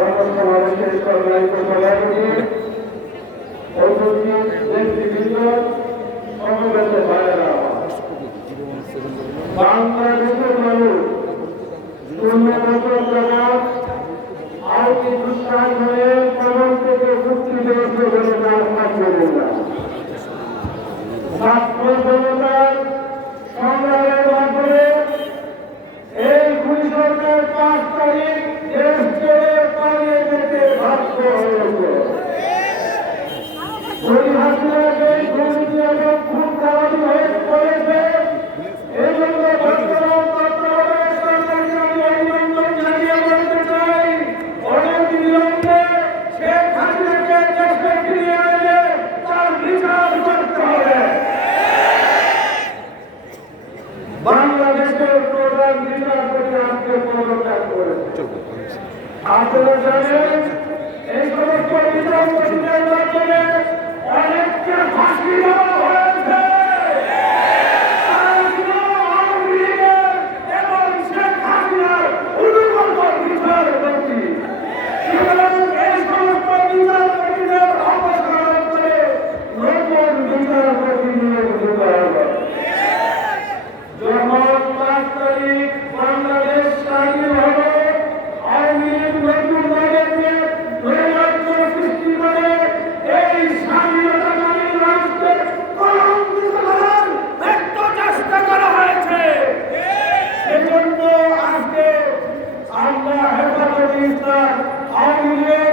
গণসমাবেশের সম্মানিত সভাপতি, উপস্থিত নেতৃবৃন্দ, সমবেত ভাইয়েরা, বাংলাদেশের মানুষ ১৬ বছর যাবৎ আওয়ামী দুঃসাহস হয়ে কবর থেকে মুক্তি পেয়েছে বলে আহ্বান করবেন না। ছাত্র জনতার সংগ্রামের মাধ্যমে এই খুনি সরকার ৫ তারিখ দেশ ছেড়ে পালিয়ে যেতে বাধ্য হয়েছে। ওই হাসিনাকে দুর্নীতি এবং খুব খারাপ হয়ে পড়েছে। এই জন্য বর্তমান তত্ত্বাবধায়ক সরকারকে আমি অভিনন্দন জানিয়ে বলতে চাই, অনেক বিলম্বে শেখ হাসিনাকে দেশে ফিরিয়ে এনে তার বিচার করতে হবে। বাংলাদেশের প্রধান বিচারপতি আজকে পদত্যাগ করেছে। আপনারা জানেন এই সমস্ত বিচারপতিদের মাধ্যমে অনেককে ফাঁসি দেওয়া হয়েছে। আওয়ামী লীগের এবং শেখ হাসিনার অনুগত বিচারপতি। সুতরাং এই সমস্ত বিচারপতিদের অপসারণ করে নতুন বিচারপতি নিয়োগ দিতে হবে। যখন ৫ তারিখ বাংলাদেশ স্বাধীন হবে, আওয়ামী লীগ নতুন বাজেটে নৈরাজ্য সৃষ্টি করে এই স্বাধীনতাকামী রাষ্ট্রে কলঙ্কিত করার ব্যর্থ চেষ্টা করা হয়েছে। সেজন্য আজকে আমরা হেফাজতে ইসলাম আওয়ামী লীগের